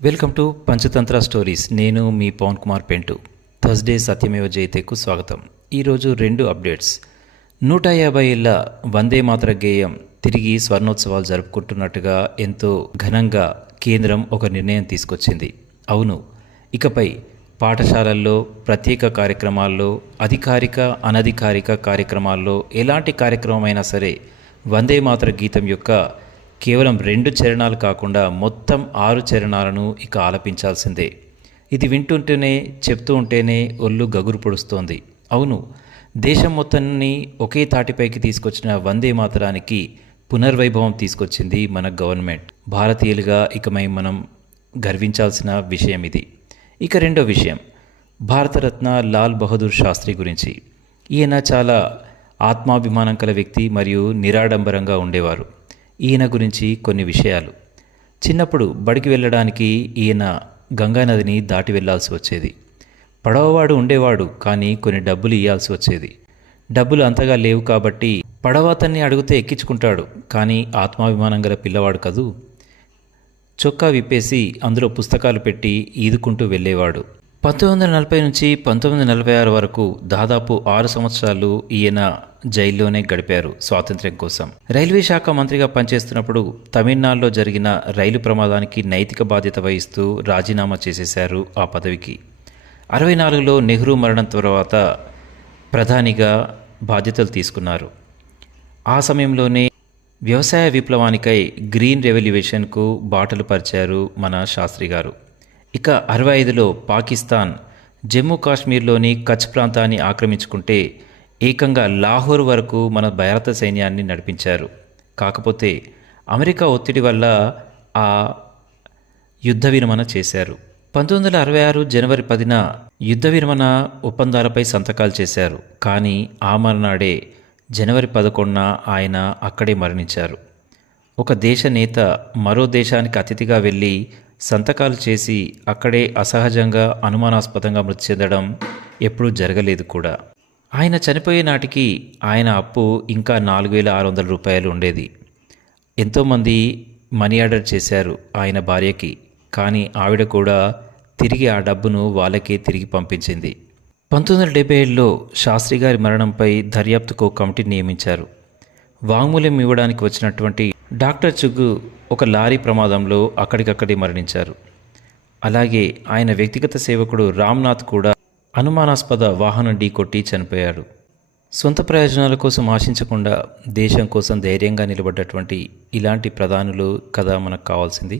Welcome to Panchatantra stories. నేను మీ Pawan Kumar పెంటు. Thursday సత్యమేవ జయతేకు స్వాగతం. ఈరోజు 2 అప్డేట్స్. 150 ఏళ్ల వందే మాతర గేయం తిరిగి స్వర్ణోత్సవాలు జరుపుకుంటున్నట్టుగా ఎంతో ఘనంగా కేంద్రం ఒక నిర్ణయం తీసుకొచ్చింది. అవును, ఇకపై పాఠశాలల్లో ప్రత్యేక కార్యక్రమాల్లో, అధికారిక అనధికారిక కార్యక్రమాల్లో ఎలాంటి కార్యక్రమమైనా సరే వందే మాతర గీతం యొక్క కేవలం 2 చరణాలు కాకుండా మొత్తం 6 చరణాలను ఇక ఆలపించాల్సిందే. ఇది వింటుంటేనే చెప్తూ ఉంటేనే ఒళ్ళు గగురు పొడుస్తోంది. అవును, దేశం మొత్తాన్ని ఒకే తాటిపైకి తీసుకొచ్చిన వందే మాతరానికి పునర్వైభవం తీసుకొచ్చింది మన గవర్నమెంట్. భారతీయులుగా ఇకమై మనం గర్వించాల్సిన విషయం ఇది. ఇక రెండో విషయం, భారతరత్న లాల్ బహదూర్ శాస్త్రి గురించి. ఈయన చాలా ఆత్మాభిమానం కల వ్యక్తి మరియు నిరాడంబరంగా ఉండేవారు. ఈయన గురించి కొన్ని విషయాలు. చిన్నప్పుడు బడికి వెళ్ళడానికి ఈయన గంగానదిని దాటి వెళ్లాల్సి వచ్చేది. పడవవాడు ఉండేవాడు, కానీ కొన్ని డబ్బులు ఇవ్వాల్సి వచ్చేది. డబ్బులు అంతగా లేవు కాబట్టి పడవ అతన్ని అడిగితే ఎక్కించుకుంటాడు, కానీ ఆత్మాభిమానం గల పిల్లవాడు కదూ. చొక్కా విప్పేసి అందులో పుస్తకాలు పెట్టి ఈదుకుంటూ వెళ్ళేవాడు. 1940 నుంచి 1946 వరకు దాదాపు 6 సంవత్సరాలు ఈయన జైల్లోనే గడిపారు స్వాతంత్ర్యం కోసం. రైల్వే శాఖ మంత్రిగా పనిచేస్తున్నప్పుడు తమిళనాడులో జరిగిన రైలు ప్రమాదానికి నైతిక బాధ్యత వహిస్తూ రాజీనామా చేసేశారు ఆ పదవికి. 64లో నెహ్రూ మరణం తర్వాత ప్రధానిగా బాధ్యతలు తీసుకున్నారు. ఆ సమయంలోనే వ్యవసాయ విప్లవానికై గ్రీన్ రెవల్యూషన్కు బాటలు పరిచారు మన శాస్త్రి గారు. ఇక 65లో పాకిస్తాన్ జమ్మూ కాశ్మీర్లోని కచ్ ప్రాంతాన్ని ఆక్రమించుకుంటే ఏకంగా లాహోర్ వరకు మన భారత సైన్యాన్ని నడిపించారు. కాకపోతే అమెరికా ఒత్తిడి వల్ల ఆ యుద్ధ విరమణ చేశారు. 1966 జనవరి 10న యుద్ధ విరమణ ఒప్పందాలపై సంతకాలు చేశారు. కానీ ఆ మరునాడే జనవరి 11న ఆయన అక్కడే మరణించారు. ఒక దేశ నేత మరో దేశానికి అతిథిగా వెళ్ళి సంతకాలు చేసి అక్కడే అసహజంగా అనుమానాస్పదంగా మృతి చెందడం ఎప్పుడూ జరగలేదు కూడా. ఆయన చనిపోయే నాటికి ఆయన అప్పు ఇంకా 4,600 రూపాయలు ఉండేది. ఎంతోమంది మనీ ఆర్డర్ చేశారు ఆయన భార్యకి, కానీ ఆవిడ కూడా తిరిగి ఆ డబ్బును వాళ్ళకే తిరిగి పంపించింది. 1977లో శాస్త్రి గారి మరణంపై దర్యాప్తుకు కమిటీ నియమించారు. వాంగ్మూలం ఇవ్వడానికి వచ్చినటువంటి డాక్టర్ చుగ్గు ఒక లారీ ప్రమాదంలో అక్కడికక్కడే మరణించారు. అలాగే ఆయన వ్యక్తిగత సేవకుడు రామ్నాథ్ కూడా అనుమానాస్పద వాహనం ఢీకొట్టి చనిపోయాడు. సొంత ప్రయోజనాల కోసం ఆశించకుండా దేశం కోసం ధైర్యంగా నిలబడ్డటువంటి ఇలాంటి ప్రధానులు కదా మనకు కావాల్సింది.